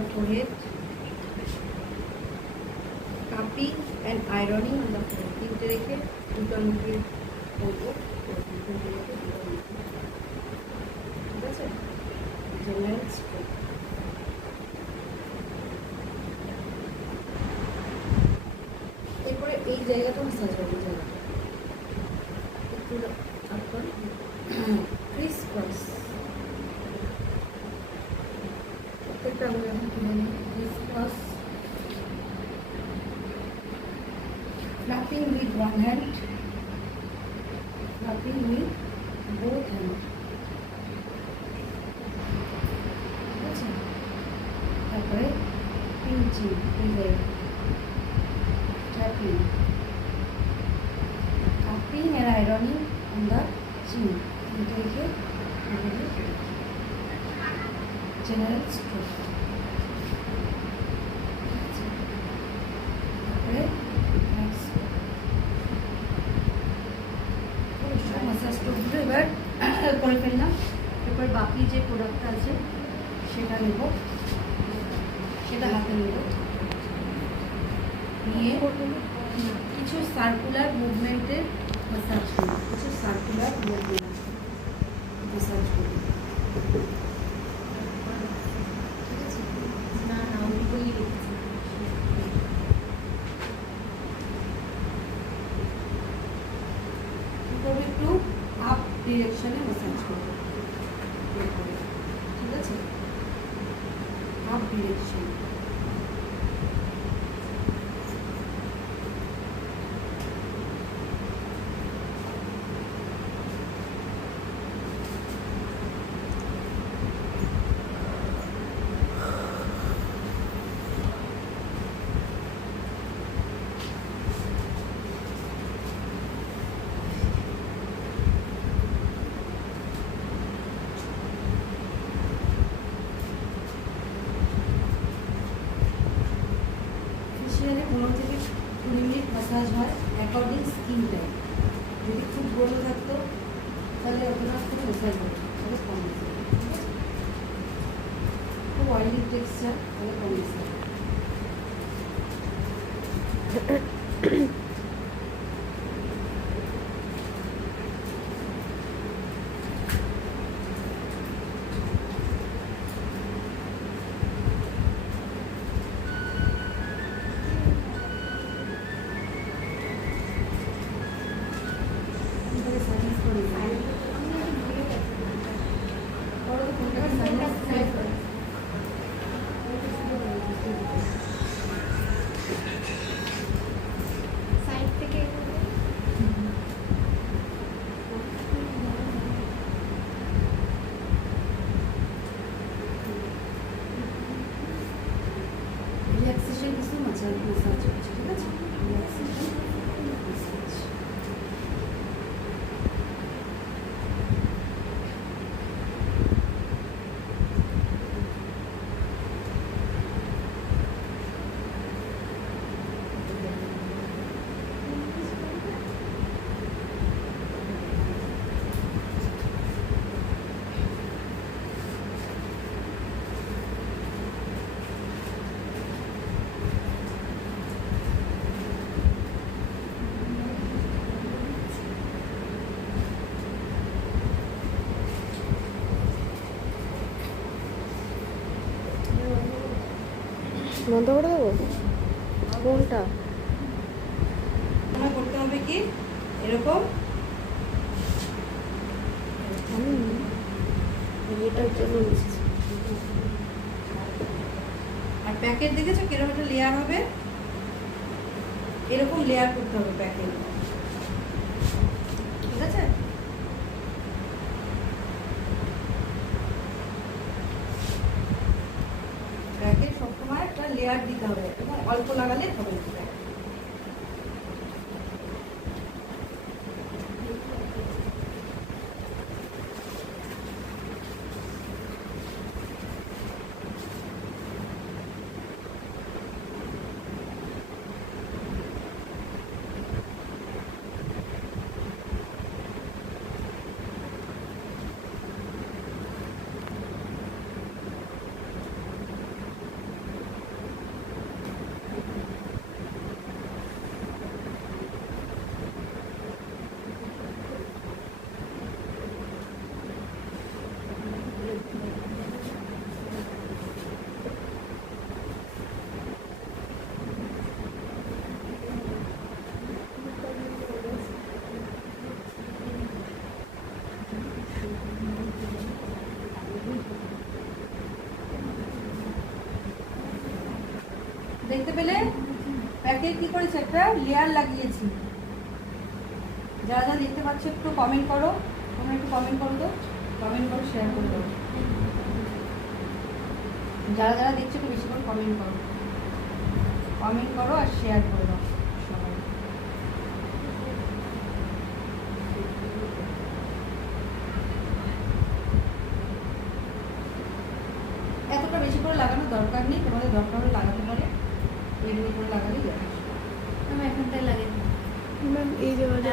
the forehead cupping and ironing on the forehead তিনটে রেখে দুটো মুখে করব ঠিক আছে জেনারেল স্ট্রোক এরপরে এই জায়গাটা মাসাজ হবে এই প্রত্যেকটা আমরা এখন তুলে নিই criss cross flapping with one hand flapping with both hand ঠিক আছে তারপরে পিঞ্চিং এই জায়গায় tapping cupping and ironing on the general stroke এবার বাকি যে আছে, সেটা সেটা হাতে নিয়ে কিছু সার্কুলার মুভমেন্টের মাসাজ করি কিছু সার্কুলার মুভমেন্ট মাসাজ ঠিক আছে না না আমি বই লিখছি কি করব একটু আপ ডিরেকশনে মাসাজ করব। ঠিক আছে আপ ডিরেকশন যদি থাকতো, তাহলে আপনার খুব মশাই হবে তাহলে কম? খুব অয়েলি টেক্সচার তাহলে কম massage রিল্যাক্সেশন কিছু মাসাজ হচ্ছে ঠিক আছে রিল্যাক্সেশন মাসাজ বন্ধ করে দেবো? কোনটা? করতে হবে কি? এরকম? এটার জন্য আর প্যাকেট দেখেছ কীরকম একটা লেয়ার হবে? এরকম লেয়ার করতে হবে প্যাকেট। ঠিক আছে? লেয়ার দিতে হবে এবং অল্প লাগালে হবে দেখতে পেলে? প্যাকে কি করেছে একটা? লেয়ার লাগিয়েছি। যারা যারা দেখতে পাচ্ছ, একটু কমেন্ট করো। তোমরা একটু কমেন্ট করো তো। কমেন্ট করো শেয়ার করে। দাও যারা যারা দেখছ, একটু বেশি করে কমেন্ট করো। কমেন্ট করো আর শেয়ার করে দাও এতটা বেশি করে লাগানোর দরকার নেই। তোমাদের দরকার হলে লাগাতে এমনি করে লাগালেই যথেষ্ট আমি এখানটায় লাগে ম্যাম এই জায়গাটা।